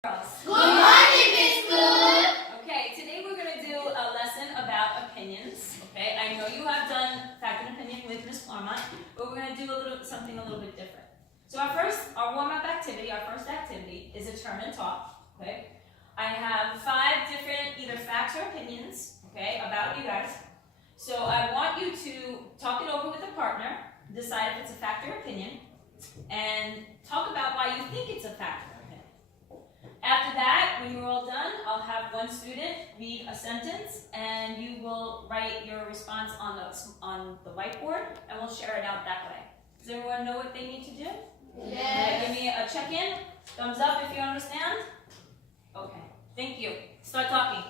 Good morning, Miss Cook. Okay, today we're going to do a lesson about opinions. Okay, I know you have done fact and opinion with Miss Claremont, but we're going to do something a little bit different. So our warm-up activity, our first activity, is a turn and talk. Okay, I have 5 different either facts or opinions. Okay, about you guys. So I want you to talk it over with a partner, decide if it's a fact or opinion, and talk about why you think it's a fact or opinion. After that, when you're all done, I'll have one student read a sentence, and you will write your response on the whiteboard, and we'll share it out that way. Does everyone know what they need to do? Yes. Give me a check-in. Thumbs up if you understand. Okay. Thank you. Start talking.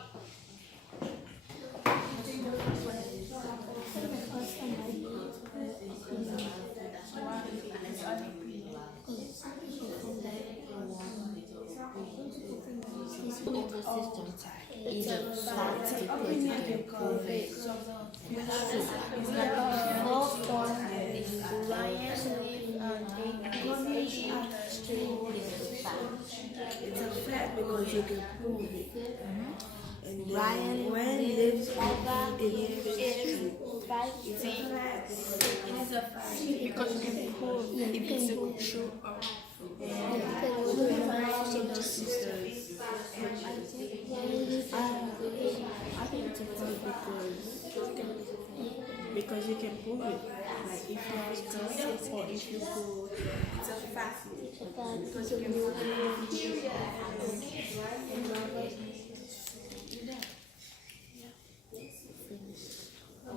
It's a fact because you can prove it. It's a fact because you can prove it. And Ryan lives over in history. It's a fact. It's a fact because you can prove if it's true or I think it's a fact because you can prove it. Like if you are gossip or if you go, it's a fact because you can prove it.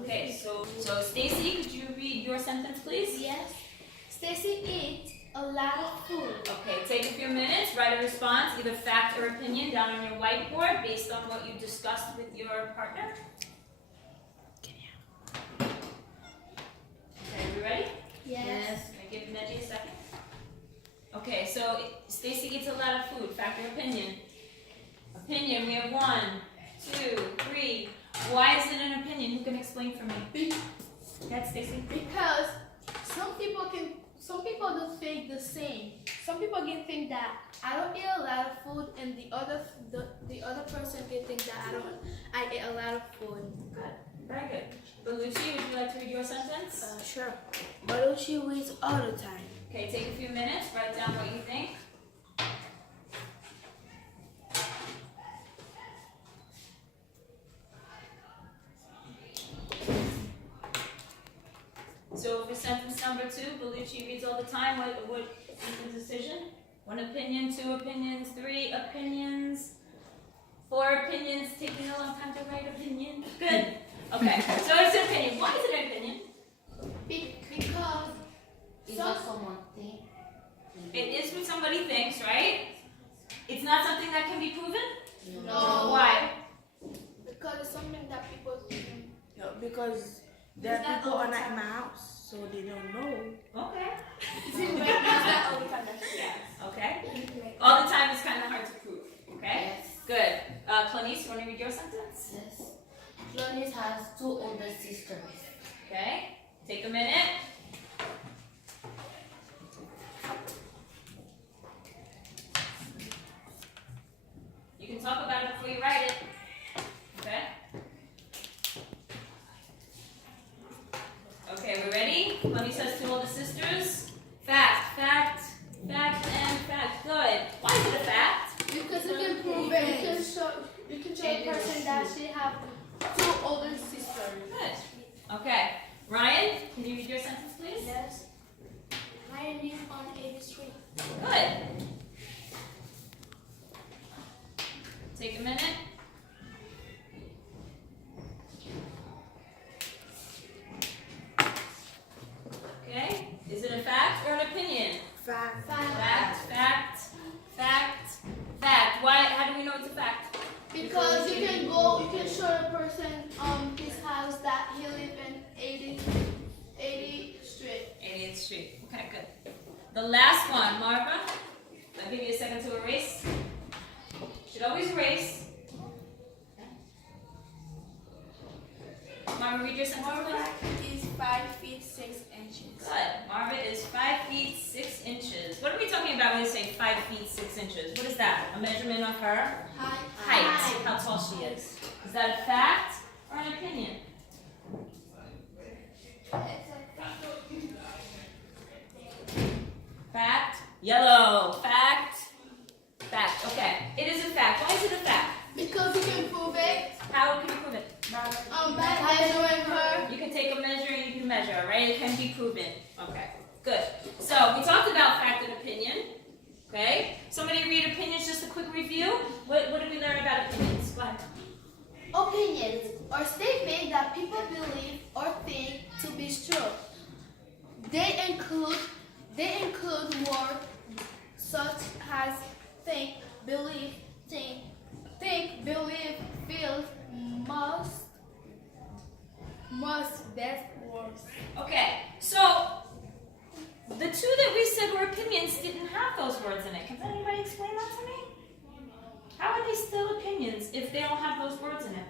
Okay, so Stacy, could you read your sentence, please? Yes. Stacy eats a lot of food. Okay, take a few minutes, write a response, either fact or opinion, down on your whiteboard based on what you discussed with your partner. Okay, we ready? Yes. Can I give Neji a second? Okay, so Stacy eats a lot of food. Fact or opinion? Opinion, we have 1, 2, 3. Why is it an opinion? Who can explain for me? That's Stacy. Because some people don't think the same. Some people can think that I don't eat a lot of food, and the other person can think that I eat a lot of food. Good. Very good. Belushi, would you like to read your sentence? Sure. Belushi reads all the time. Okay, take a few minutes, write down what you think. So for sentence number 2, Belushi reads all the time. What is the decision? 1 opinion, 2 opinions, 3 opinions, 4 opinions, taking a long time to write opinion. Good. Okay, so it's an opinion. Why is it an opinion? Because Is what someone thinks? It is what somebody thinks, right? It's not something that can be proven? No. Why? Because it's something that people think. Yeah, because there are people on at my house, so they don't know. Okay. All the time. Okay. All the time is kind of hard to prove. Okay? Yes. Good. Clanice, you want to read your sentence? Yes. Clonis has 2 older sisters. Okay. Take a minute. You can talk about it before you write it. Okay? Okay, we ready? Clanice has 2 older sisters. Fact, fact, fact, and fact. Good. Why is it a fact? Because you can prove it. You can show a person that she have 2 older sisters. Good. Okay. Ryan, can you read your sentence, please? Yes. I live on 8th Street. Good. Take a minute. Okay. Is it a fact or an opinion? Fact. Fact, fact, fact, fact. Why? How do we know it's a fact? Because you can show a person his house that he live in 80th Street. 80th Street. Okay, good. The last one, Marva. I'll give you a second to erase. Should always erase. Marva, read your sentence, please. Is 5 feet 6 inches. Good. Marva is 5 feet 6 inches. What are we talking about when we say 5 feet 6 6 inches. What is that? A measurement of her Height. height, how tall she is. Is that a fact or an opinion? Fact. Yellow. Fact. Fact. Okay. It is a fact. Why is it a fact? Because you can prove it. How can you prove it? By measuring her. You can take a measure and you can measure, right? It can be proven. Okay. Good. So we talked about fact and opinion. Okay. Somebody read opinions. Just a quick review. What did we learn about opinions? Go ahead. Opinions are statements that people believe or think to be true. They include words such as think, believe, feel, must, best words. Okay. So the two that we said were opinions didn't have those words in it. Can anybody explain that to me? How are they still opinions if they don't have those words in it?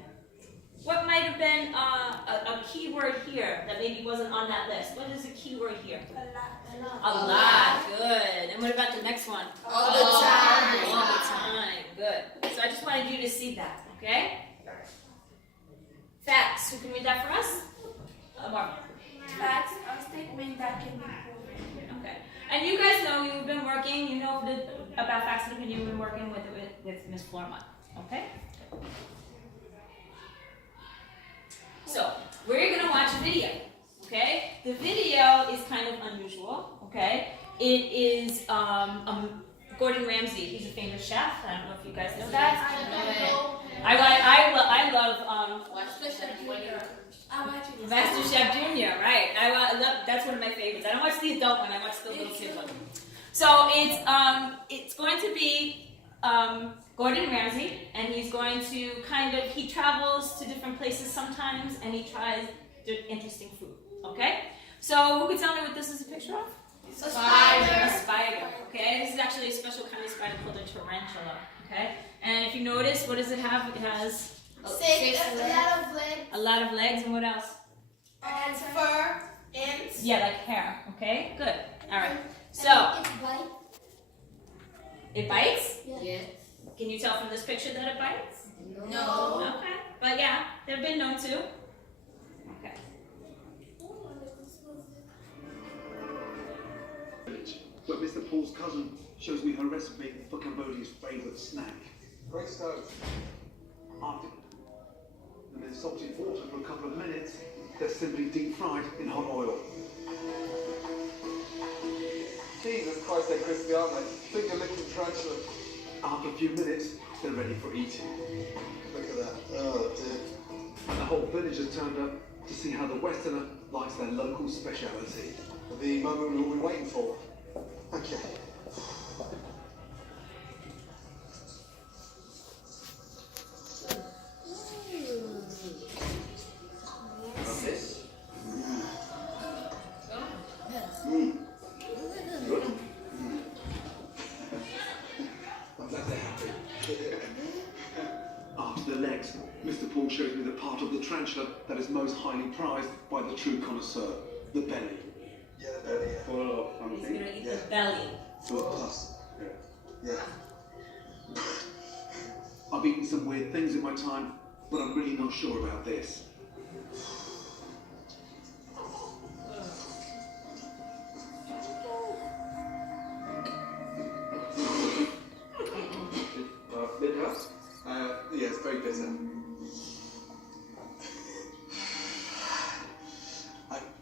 What might have been a key word here that maybe wasn't on that list? What is a key word here? A lot. Good. And what about the next one? All the time. All the time. Good. So I just wanted you to see that, okay? Facts. Who can read that for us? Mark. Facts are statements that can be proven. Okay. And you guys know you've been working, you know about facts and opinion, you've been working with Ms. Flormont. Okay? So, we're going to watch a video. Okay? The video is kind of unusual. Okay? It is Gordon Ramsay. He's a famous chef. I don't know if you guys know that. I love Master Chef Junior, right? I love, that's one of my favorites. I don't watch the adult one. I watch the little kid one. So it's going to be Gordon Ramsay, and he's going to he travels to different places sometimes, and he tries interesting food. Okay? So who can tell me what this is a picture of? A spider. A spider. Okay? This is actually a special kind of spider called a tarantula. Okay? And if you notice, what does it have? It has A lot of legs. a lot of legs, and what else? And fur. Ants. Yeah, like hair. Okay? Good. All right. So, It bites. it bites? Yes. Can you tell from this picture that it bites? No. Okay. But yeah, they've been known to. Okay. But Mr. Paul's cousin shows me her recipe for Cambodia's favourite snack. Great stove. After them in salted water for a couple of minutes, they're simply deep fried in hot oil. Jesus Christ, they're crispy, aren't they? Finger licking tarantula. After a few minutes, they're ready for eating. Look at that. Oh dear. And the whole village has turned up to see how the Westerner likes their local speciality. The moment we've all been waiting for. Okay. This? Good. I'm glad they're happy. After the legs, Mr. Paul shows me the part of the tarantula that is most highly prized by the true connoisseur, the belly. Yeah, the belly, yeah. Full of He's something. gonna eat the belly. Full of pus. Yeah. I've eaten some weird things in my time, but I'm really not sure about this. Bitter? Yeah, it's very bitter.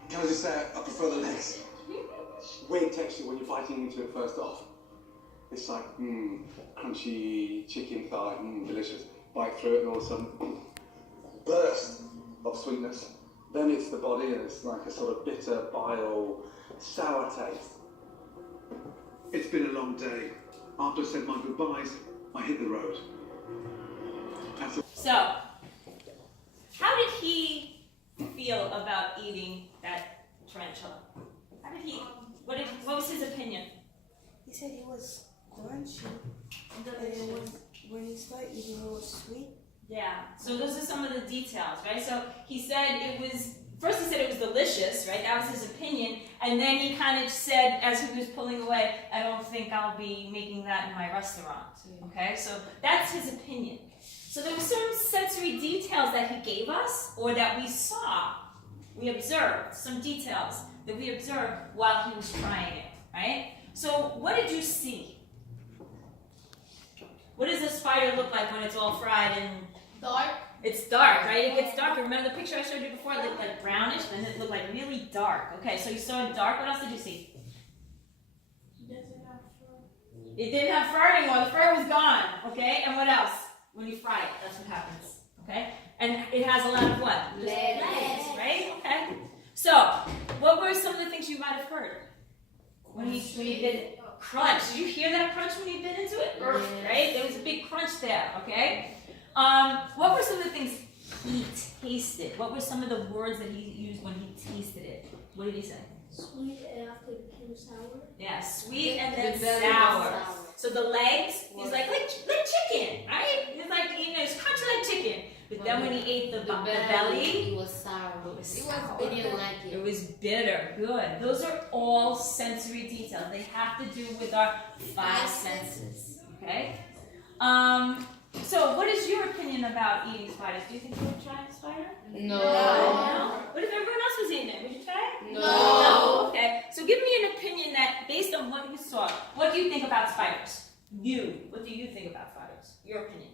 Can I just say I prefer the legs? Weird texture when you're biting into it first off. It's like, crunchy chicken thigh, delicious. Bite through it and all of a sudden, burst of sweetness. Then it's the body and it's like a sort of bitter, bile, sour taste. It's been a long day. After I said my goodbyes, I hit the road. So, how did he feel about eating that tarantula? How did he? What was his opinion? He said it was crunchy, and it was, when he started eating, it was sweet. Yeah. So those are some of the details, right? So he said it was first he said it was delicious, right? That was his opinion. And then he kind of said, as he was pulling away, I don't think I'll be making that in my restaurant. Okay, so that's his opinion. So there were some sensory details that he gave us, or that we saw, we observed, some details that we observed while he was trying it, right? So what did you see? What does a spider look like when it's all fried and Dark. it's dark, right? It gets darker. Remember the picture I showed you before? It looked like brownish, and then it looked like really dark. Okay, so you saw it dark. What else did you see? It didn't have fur anymore. The fur was gone. Okay, and what else? When you fry it, that's what happens. Okay, and it has a lot of what? Legs, right? Okay. So, what were some of the things you might have heard when you did it? Crunch. Did you hear that crunch when you bit into it? Right? There was a big crunch there. Okay. What were some of the things he tasted? What were some of the words that he used when he tasted it? What did he say? Sweet and after it became sour. Yeah, sweet and then sour. So the legs, he's like chicken, right? He's like, it's crunchy like chicken. But then when he ate the belly, it was sour. It Didn't like it. it was bitter. Good. Those are all sensory details. They have to do with our five senses. Okay? So what is your opinion about eating spiders? Do you think you would try a spider? No. No? What if everyone else was eating it? Would you try it? No. Okay. So give me an opinion that, based on what you saw, what do you think about spiders? What do you think about spiders? Your opinion.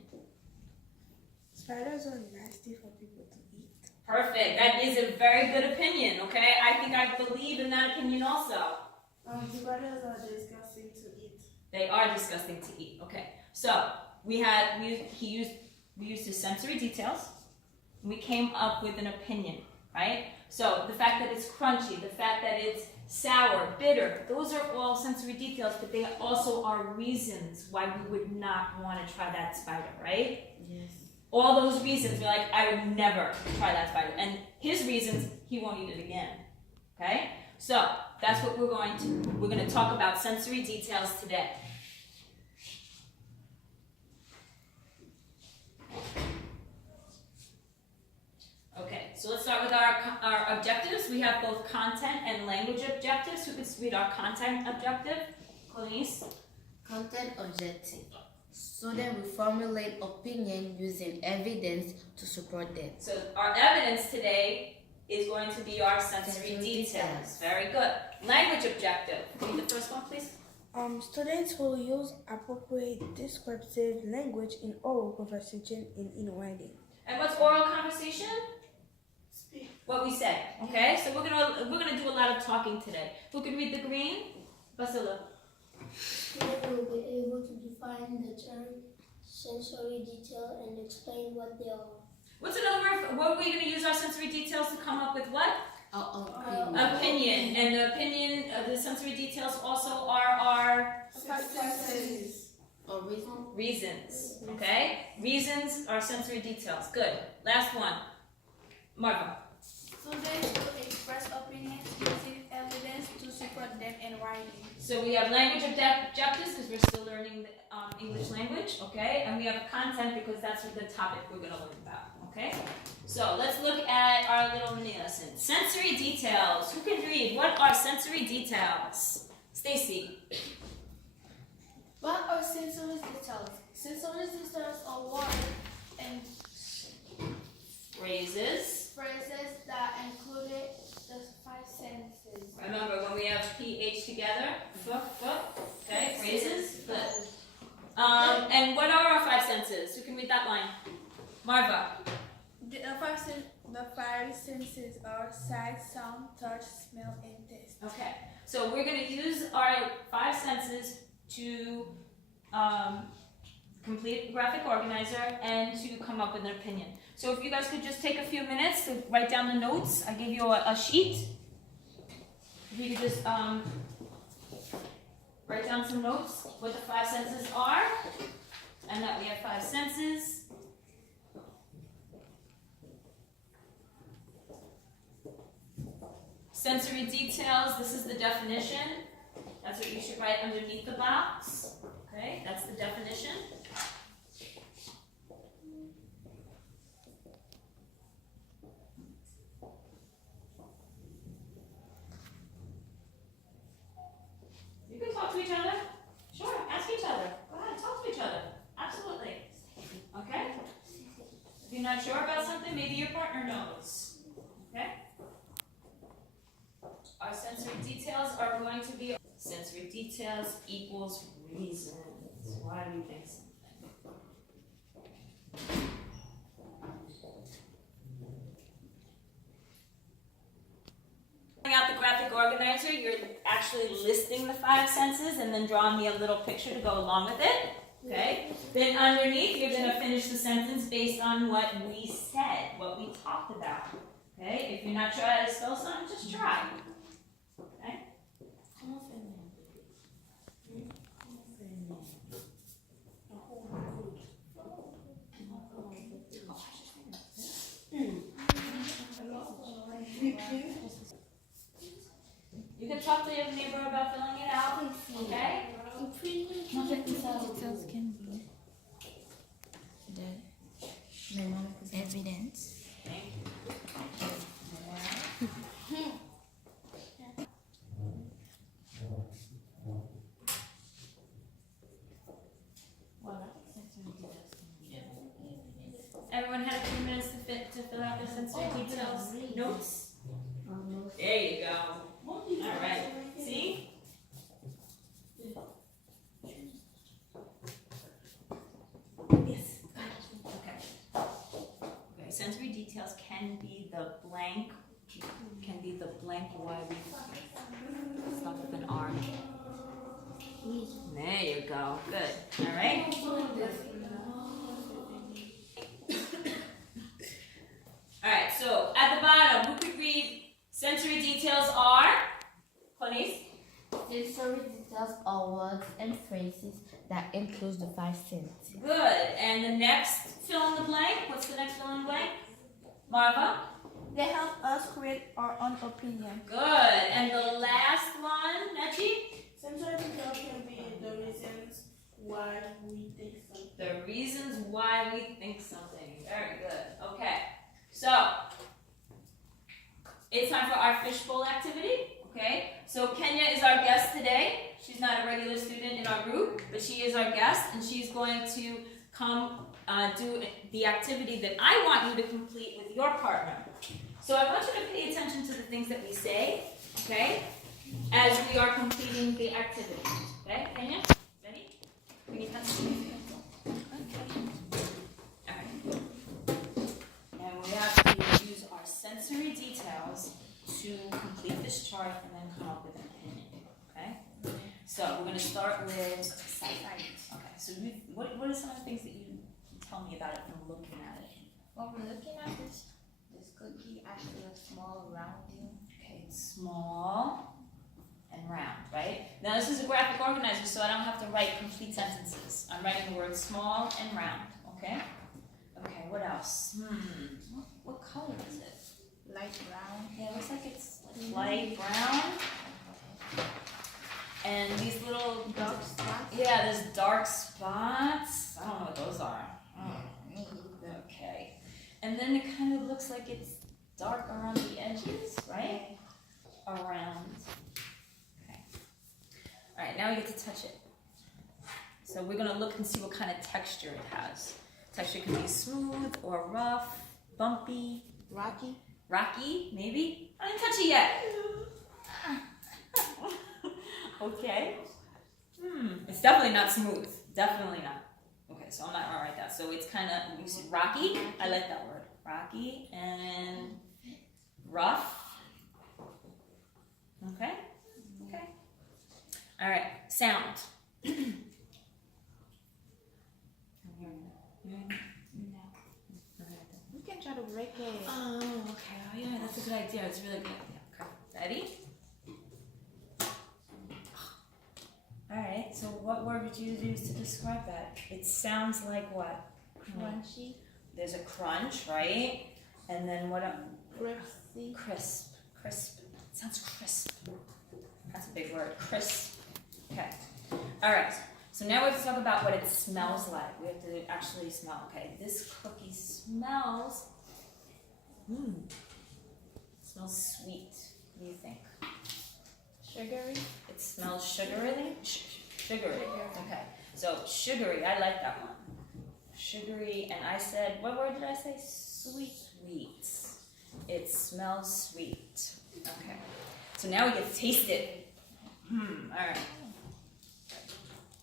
Spiders are nasty for people to eat. Perfect. That is a very good opinion, okay? I think I believe in that opinion also. Spiders are disgusting to eat. They are disgusting to eat. Okay. So we used his sensory details. We came up with an opinion, right? So the fact that it's crunchy, the fact that it's sour, bitter, those are all sensory details, but they also are reasons why we would not want to try that spider, right? Yes. All those reasons, we're like, I would never try that spider. And his reasons, he won't eat it again. Okay? So that's what we're going to talk about sensory details today. Okay, so let's start with our objectives. We have both content and language objectives. Who could read our content objective? Clarice? Content objective. Students will formulate opinion using evidence to support them. So our evidence today is going to be our sensory details. Very good. Language objective. Read the first one, please. Students will use appropriate descriptive language in oral conversation and in writing. And what's oral conversation? Speak. What we say. Okay. So we're gonna do a lot of talking today. Who can read the green? Basila. Students will be able to define the term sensory detail and explain what they are. What's another word? What are we gonna use our sensory details to come up with? What? Opinion. And the opinion of the sensory details also are our reasons. Okay? Reasons are sensory details. Good. Last one. Marva. Students will express opinions using evidence to support them in writing. So we have language objectives because we're still learning the English language, okay? And we have content because that's what the topic we're going to learn about, okay? So let's look at our little mini lesson. Sensory details. Who can read? What are sensory details? Stacy. What are sensory details? Sensory details are words and Phrases. phrases that include the five senses. Remember when we have PH together? Okay, phrases. Good. And what are our five senses? Who can read that line? Marva. The five senses are sight, sound, touch, smell, and taste. Okay, so we're going to use our five senses to complete the graphic organizer and to come up with an opinion. So if you guys could just take a few minutes to write down the notes. I gave you a sheet. If you could just write down some notes, what the five senses are, and that we have five senses. Sensory details, this is the definition. That's what you should write underneath the box. Okay, that's the definition. not sure about something, maybe your partner knows. Okay? Our sensory details are going to be sensory details equals reasons. Why do you think something? Out the graphic organizer, you're actually listing the 5 senses and then drawing me a little picture to go along with it. Okay? Then underneath, you're going to finish the sentence based on what we said, what we talked about. Okay? If you're not sure how to spell something, just try. Okay? You can talk to your neighbor about filling it out. Okay? Details can be the evidence. Everyone had a few minutes to fill out their sensory details notes. There you go. All right. See? Yes. Okay. Okay. Sensory details can be the blank. Can be the blank why we start with an R. There you go. Good. All right. All right. So at the bottom, who could read? Sensory details are, Clarice? Sensory details are words and phrases that include the 5 senses. Good. And the next fill in the blank? What's the next fill in the blank? Marva? They help us create our own opinion. Good. And the last one, Nachi? Sensory details can be the reasons why we think something. The reasons why we think something. Very good. Okay. So, it's time for our fishbowl activity. Okay? So Kenya is our guest today. She's not a regular student in our group, but she is our guest, and she's going to come do the activity that I want you to complete with your partner. So I want you to pay attention to the things that we say, okay, as we are completing the activity. Okay, Kenya? Ready? Bring your pencil. All right. And we have to use our sensory details to complete this chart and then come up with an opinion. Okay? So we're going to start with sight. Okay, so what are some of the things that you can tell me about it from looking at it? Well, we're looking at this cookie actually a small rounding. Okay, it's small and round, right? Now this is a graphic organizer, so I don't have to write complete sentences. I'm writing the word small and round, okay? Okay, what else? What color is it? Light brown. Yeah, it looks like it's light brown. And these little Dark spots. yeah, there's dark spots. I don't know what those are. Okay. And then it kind of looks like it's dark around the edges, right? Around. Okay. All right, now we get to touch it. So we're going to look and see what kind of texture it has. Texture can be smooth or rough, bumpy, rocky, maybe. I didn't touch it yet. Okay. It's definitely not smooth. Definitely not. Okay, so I'm not gonna write that. So it's kind of, you said rocky. I like that word. Rocky and rough. Okay. Okay. All right. Sound. We can try to break it. Oh, okay. Oh, yeah, that's a good idea. It's really good. Yeah, okay. Ready? All right. So, what word would you use to describe that? It sounds like what? Crunchy. There's a crunch, right? And then what? Crispy. Crisp. Crisp. It sounds crisp. That's a big word. Crisp. Okay. All right. So now we have to talk about what it smells like. We have to actually smell. Okay. This cookie smells. Smells sweet. What do you think? Sugary. It smells sugary. Sugary. Okay. So sugary. I like that one. sugary, and I said, what word did I say? Sweet. Sweet. It smells sweet. Okay. So now we get to taste it. All right.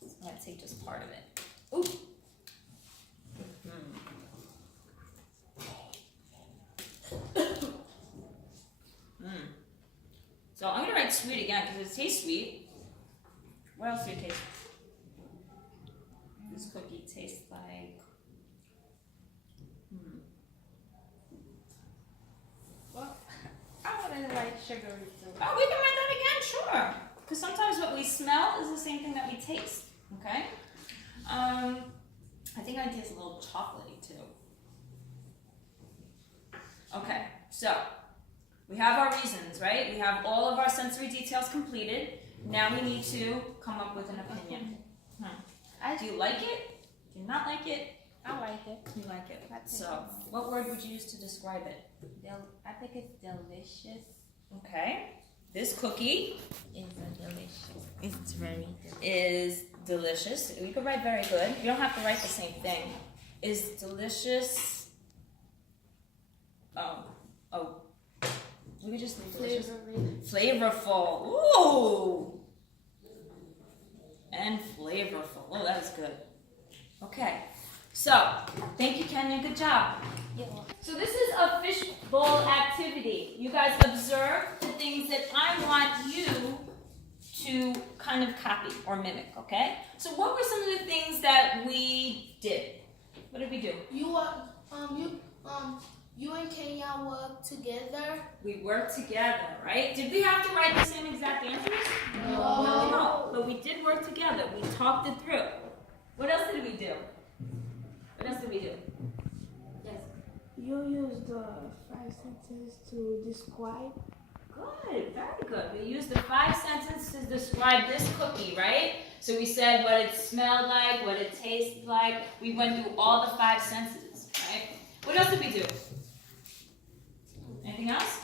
I'm gonna take just part of it. Ooh. So I'm gonna write sweet again because it tastes sweet. What else do it taste? This cookie tastes like. Well, I want to write sugary too. Oh, we can write that again, sure. Because sometimes what we smell is the same thing that we taste. Okay. I think I taste a little chocolatey too. Okay, so we have our reasons, right? We have all of our sensory details completed. Now we need to come up with an opinion. Do you like it? Do you not like it? I like it. You like it. So, what word would you use to describe it? I think it's delicious. Okay. This cookie It's very delicious. is delicious. You could write very good. You don't have to write the same thing. Is delicious. Oh. We could just leave delicious. Flavorful. Ooh. And flavorful. Oh, that is good. Okay. So, thank you, Kenya. Good job. So this is a fishbowl activity. You guys observe the things that I want you to kind of copy or mimic, okay? So what were some of the things that we did? What did we do? You and Kenya work together. We worked together, right? Did we have to write the same exact answers? No. But we did work together. We talked it through. What else did we do? What else did we do? Yes. You use the 5 sentences to describe. Good, very good. We used the 5 sentences to describe this cookie, right? So we said what it smelled like, what it tasted like. We went through all the 5 senses, right? What else did we do? Anything else?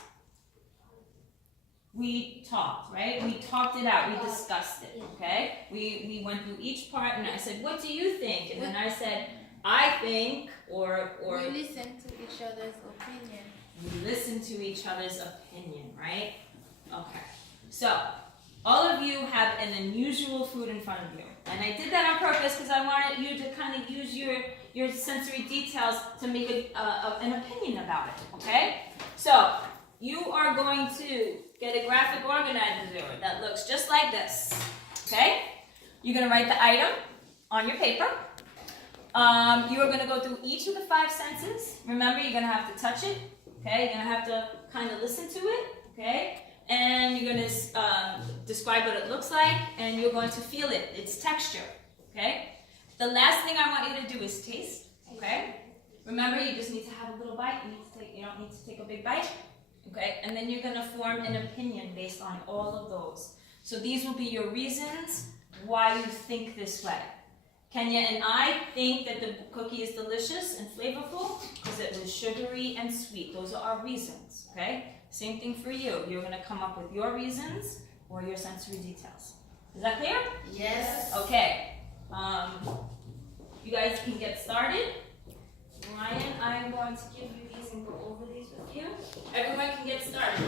We talked, right? We talked it out. We discussed it, okay? We went through each part, and I said, what do you think? And then I said, I think, or We listen to each other's opinion. we listen to each other's opinion, right? Okay. So, all of you have an unusual food in front of you. And I did that on purpose because I wanted you to kind of use your sensory details to make an opinion about it, okay? So, you are going to get a graphic organizer that looks just like this, okay? You're going to write the item on your paper. You are going to go through each of the 5 senses. Remember, you're going to have to touch it, okay? You're going to have to kind of listen to it, okay? And you're going to describe what it looks like, and you're going to feel it, its texture, okay? The last thing I want you to do is taste, okay? Remember, you just need to have a little bite. You don't need to take a big bite, okay? And then you're going to form an opinion based on all of those. So these will be your reasons why you think this way. Kenya and I think that the cookie is delicious and flavorful because it was sugary and sweet. Those are our reasons, okay? Same thing for you. You're going to come up with your reasons or your sensory details. Is that clear? Yes. Okay. You guys can get started. Ryan, I'm going to give you these and go over these with you. Everyone can get started.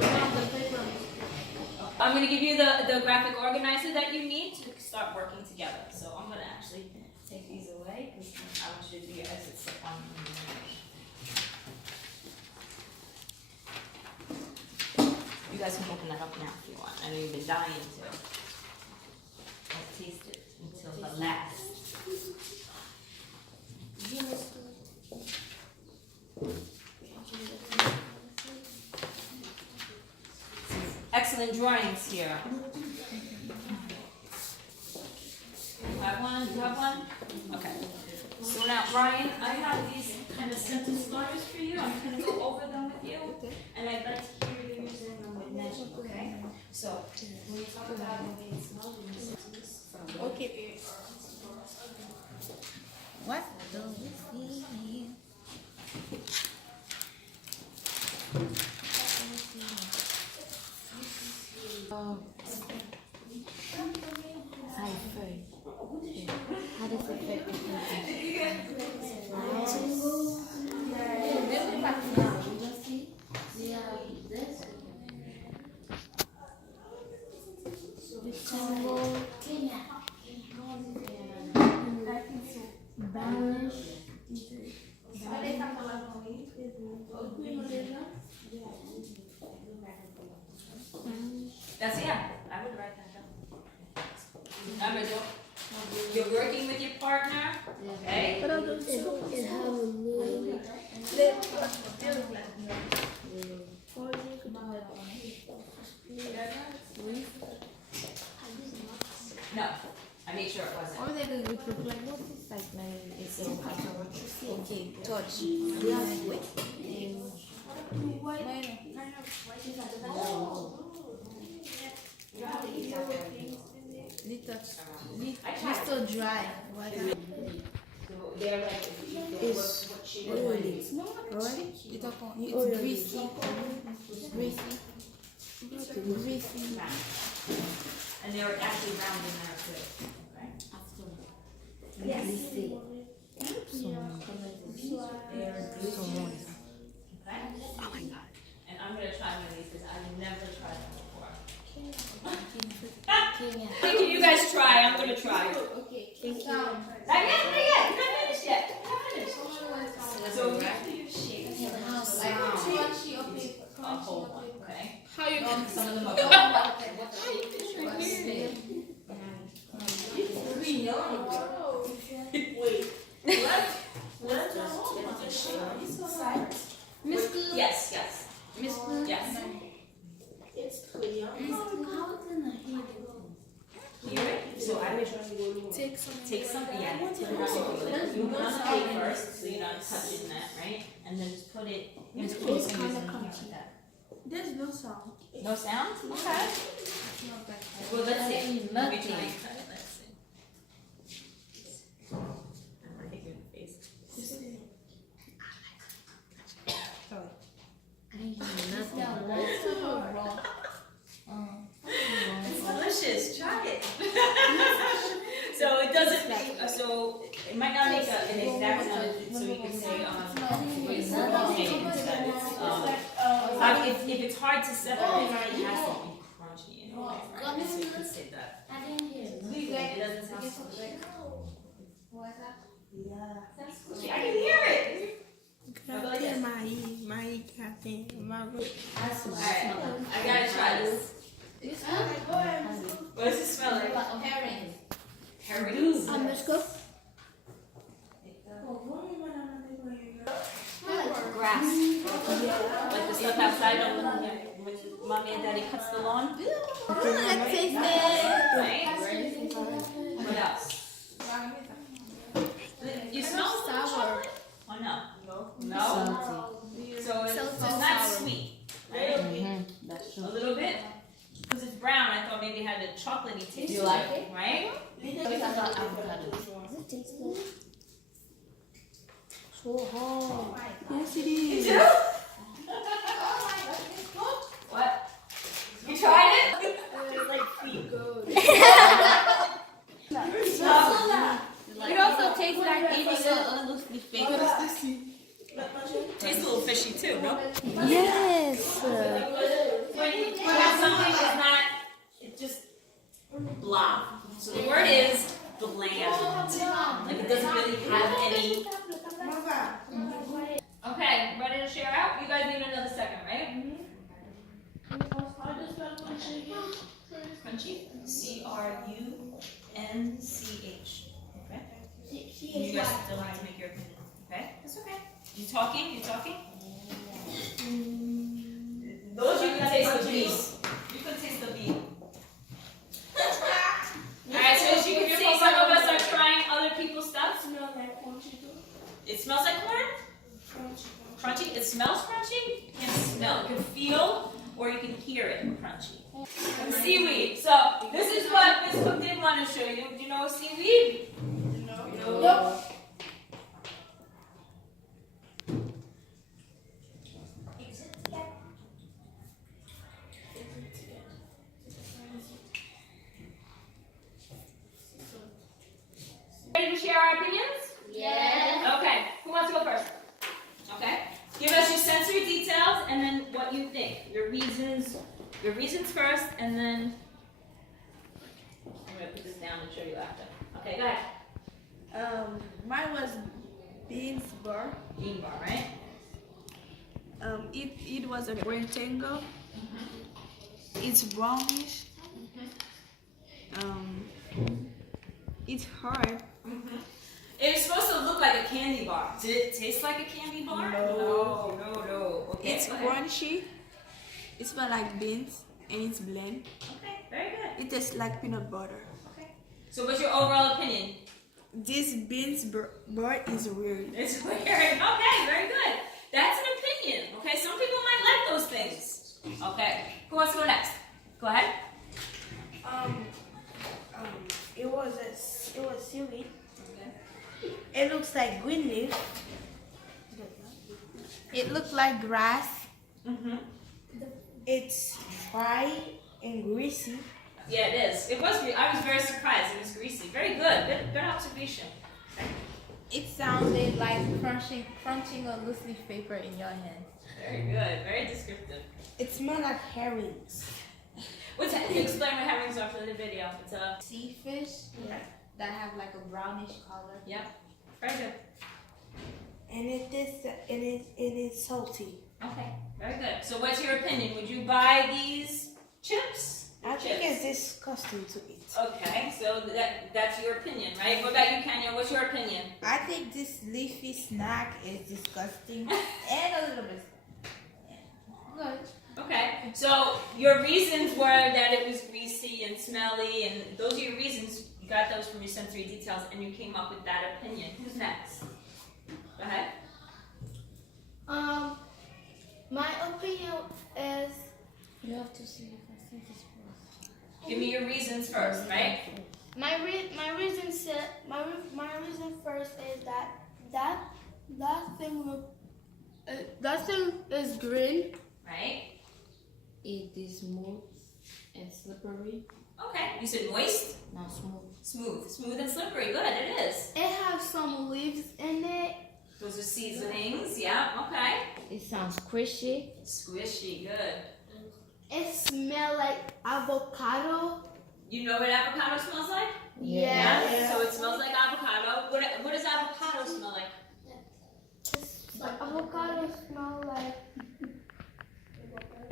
I'm going to give you the graphic organizer that you need to start working together. So I'm going to actually take these away because I want you to do your exit step on You guys can open that up now if you want. I know you've been dying to. I'll taste it until the last. Excellent drawings here. You have one? You have one? Okay. So now, Ryan, I have these kind of sentence starters for you. I'm going to go over them with you, and I'd like to hear you using them with Neji, okay? So, when you talk about the way it smells, you use sentences from Okay. What do we see? How does it affect the person? That's yeah. I would write that down. Number two. You're working with your partner. Okay. It have a little No. I made sure it wasn't. Or they could look like what is like it's okay, touch. Yeah, wait. The touch. It's so dry. Why not? It's oily. Right? It's greasy. Greasy. Greasy. And they're actually round in there too. Okay. Yes. Okay. Oh my god. And I'm gonna try one of these because I've never tried them before. Can you guys try? I'm gonna try. Okay. Not yet. Not yet. You're not finished yet. You're not finished. So we have to do shapes. Crunchy or paper. A whole one. Okay. How you gonna Some of them are. Yes, yes. Yes. It's clear. Hear it? So I would take some? take some, yeah, take it out. You want to take first, so you're not touching that, right? And then just put it, you just put your fingers in here like that. There's no sound. No sound? Okay. Well, let's see. Let me try and cut it. Let's see. I'm gonna hit you in the face. It's delicious. Try it. So it doesn't make, so it might not make an exact sound, so you can say, if it's hard to separate, it has to be crunchy in a way, right? So you can say that. It doesn't sound squishy. I can hear it. Alright, I gotta try this. What does it smell like? Herring. Herrings? Let's go. Grass. Like the stuff outside when mommy and daddy cuts the lawn? Let's taste it. Right? What else? You smell sour. Oh no. No? So it's not sweet, right? That's A little bit? Because it's brown, I thought maybe it had a chocolatey taste. You to like it? Right? Does it taste good? So hard. Yes, it You is. do? What? You tried it? It's like feet. It also tastes like eating Tastes a little fishy too, no? Yes. When something is not, it just blah. So the word is bland. Like it doesn't really have any. Okay, ready to share out? You guys need another second, right? Crunchy. C-R-U-N-C-H. Okay. You guys still need to make your opinion. Okay? That's okay. You talking? You talking? Those you can taste the beef. You can taste the beef. Alright, so as you can see, some of us are trying other people's stuff. It smells like corn? Crunchy. It smells crunchy. You can smell. You can feel or you can hear it crunchy. Seaweed. So this is what Miss Cook did want to show you. Do you know seaweed? No. Nope. Ready to share our opinions? Yes. Okay. Who wants to go first? Okay. Give us your sensory details and then what you think. Your reasons first, and then I'm gonna put this down and show you after. Okay, go ahead. Mine was being bar. Bean bar, right? It was a rectangle. It's brownish. It's hard. It was supposed to look like a candy bar. Did it taste like a candy bar? No. No. Okay, It's go ahead. crunchy. It smells like beans and it's blend. Okay, very good. It tastes like peanut butter. Okay. So what's your overall opinion? This beans bar is weird. It's weird. Okay, very good. That's an opinion. Okay, some people might like those things. Okay. Who wants to go next? Go ahead. It was seaweed. Okay. It looks like green leaf. It looks like grass. It's dry and greasy. Yeah, it is. It was. I was very surprised. It was greasy. Very good. Good observation. It sounded like crunching a loose leaf paper in your hand. Very good. Very descriptive. It smells like herrings. What's that? Explain what herrings are for the video. It's a. Sea fish that have like a brownish color. Yep. Very good. And it is salty. Okay. Very good. So what's your opinion? Would you buy these chips? I think Chips. it's disgusting to eat. Okay. So that's your opinion, right? What about you, Kenya? What's your opinion? I think this leafy snack is disgusting and a little bit good. Okay, so your reasons were that it was greasy and smelly, and those are your reasons. You got those from your sensory details, and you came up with that opinion. Who's next? Go ahead. My opinion is You have to see if I think it's first. Give me your reasons first, right? my reason first is that thing is green. Right? It is smooth and slippery. Okay. You said moist, Not smooth. smooth and slippery. Good, it is. It has some leaves in it. Those are seasonings. Yeah. Okay. It sounds squishy. Squishy. Good. It smells like avocado. You know what avocado smells like? Yeah. So it smells like avocado. What does avocado smell like? Avocado smell like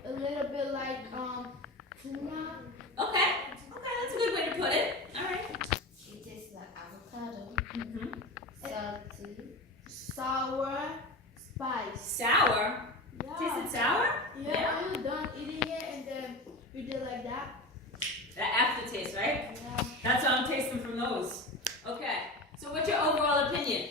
a little bit like tuna. Okay. Okay, that's a good way to put it. All right. It tastes like avocado. Mm-hmm. Salty. Sour, spice. Sour. Yeah. Tasted sour? Yeah. When you're done eating it and then you do like that. That aftertaste, right? Yeah. That's how I'm tasting from those. Okay. So what's your overall opinion?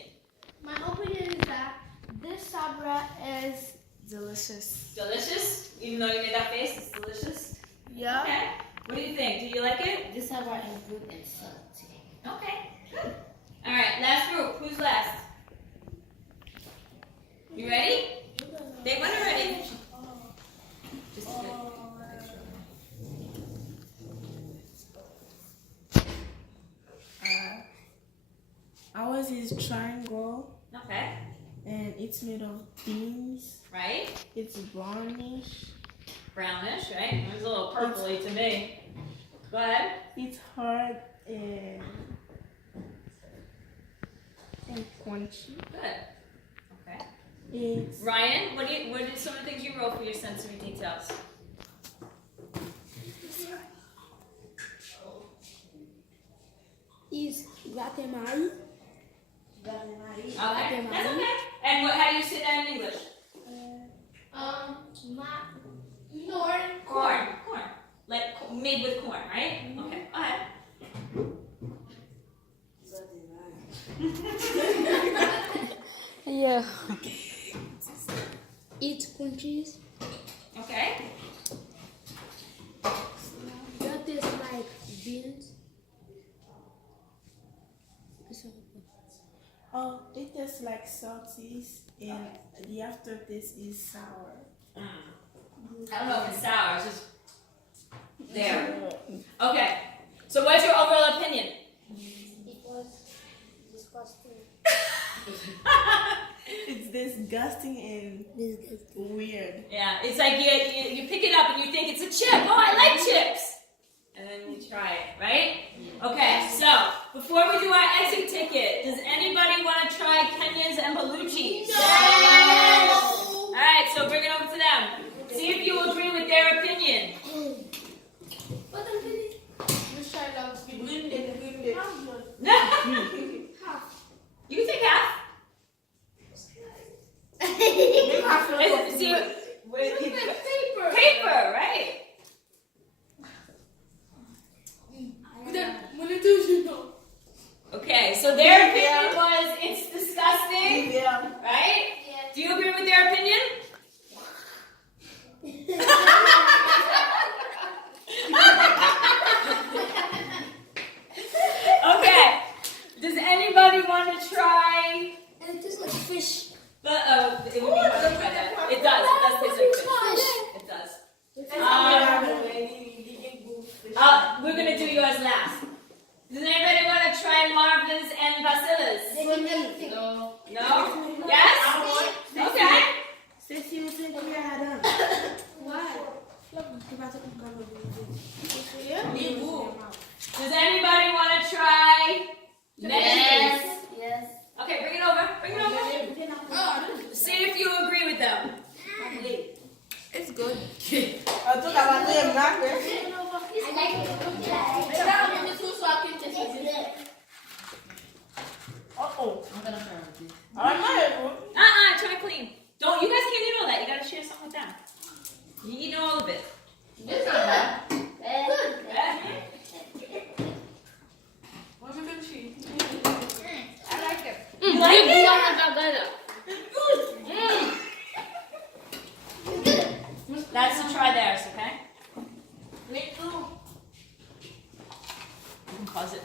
My opinion is that this sabra is Delicious. Delicious? Even though you made that face, it's delicious. yeah. Okay. What do you think? Do you like it? This one is good and salty. Okay. Good. All right. Last group. Who's last? You ready? They went already. Just a bit. Ours is triangle Okay. and it's made of beans. Right. It's brownish. Brownish, right? It was a little purpley to me. Go ahead. It's hard and crunchy. Good. Okay. It's Ryan, what are some of the things you wrote for your sensory details? Is Guatemala. Okay. That's okay. And how do you say that in English? Corn. Like made with corn, right? Okay. Go ahead. Yeah. Eat countries. Okay. That tastes like beans. oh, it tastes like salties and the aftertaste is sour. I don't know if it's sour. It's just there. Okay. So what's your overall opinion? It was disgusting. It's disgusting and Disgusting. weird. Yeah. It's like you pick it up and you think it's a chip. Oh, I like chips. And then you try it, right? Okay. So before we do our exit ticket, does anybody want to try Kenya's and Belucci's? Paper, right? Okay, so their opinion was it's disgusting, right? Do you agree with their opinion? Okay. Does anybody want to try? And it tastes like fish. It would be hard to try that. It does taste like fish. It does. We're gonna do yours last. Does anybody want to try Marvin's and Basila's? No. No? Yes? Okay. Since you said we had done. Why? Does anybody want to try? Yes. Yes. Okay, bring it over. Bring it over. See if you agree with them. It's good. I like it. I'm gonna try with this. Try clean. Don't, you guys can't eat all that. You gotta share some with them. You eat all of it. This not bad. Good. I like it. You like it? That's to try theirs, okay? Me too. You can pause it.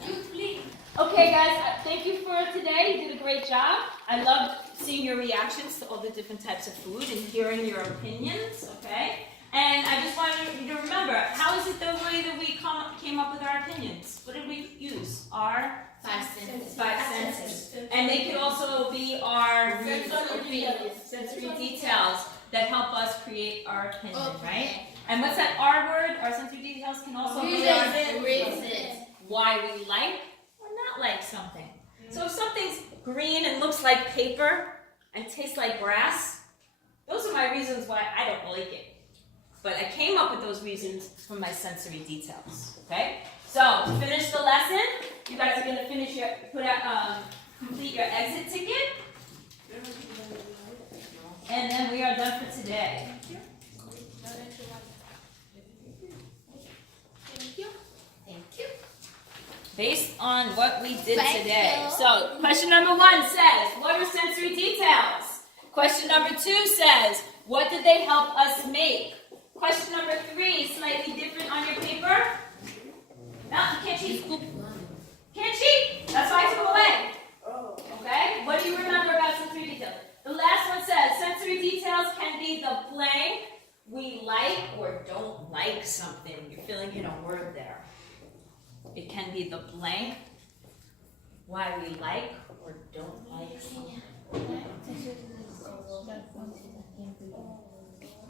Okay, guys, thank you for today. You did a great job. I loved seeing your reactions to all the different types of food and hearing your opinions, okay? And I just wanted you to remember, how is it the way that we came up with our opinions? What did we use? Our 5 cents. 5 senses. And they could also be our sensory details that help us create our opinion, right? And what's that R word? Our sensory details can also be our Reasons. why we like or not like something. So if something's green and looks like paper and tastes like grass, those are my reasons why I don't like it. But I came up with those reasons from my sensory details. Okay? So to finish the lesson, you guys are gonna finish your complete your exit ticket. And then we are done for today. Thank you. Based on what we did Thank today. you. So question number 1 says, what are sensory details? Question number 2 says, what did they help us make? Question number 3, slightly different on your paper. No, you can't cheat. Can't cheat. That's why I took away. Okay? What do you remember about sensory details? The last one says, sensory details can be the blank we like or don't like something. You're filling in a word there. It can be the blank why we like or don't like something.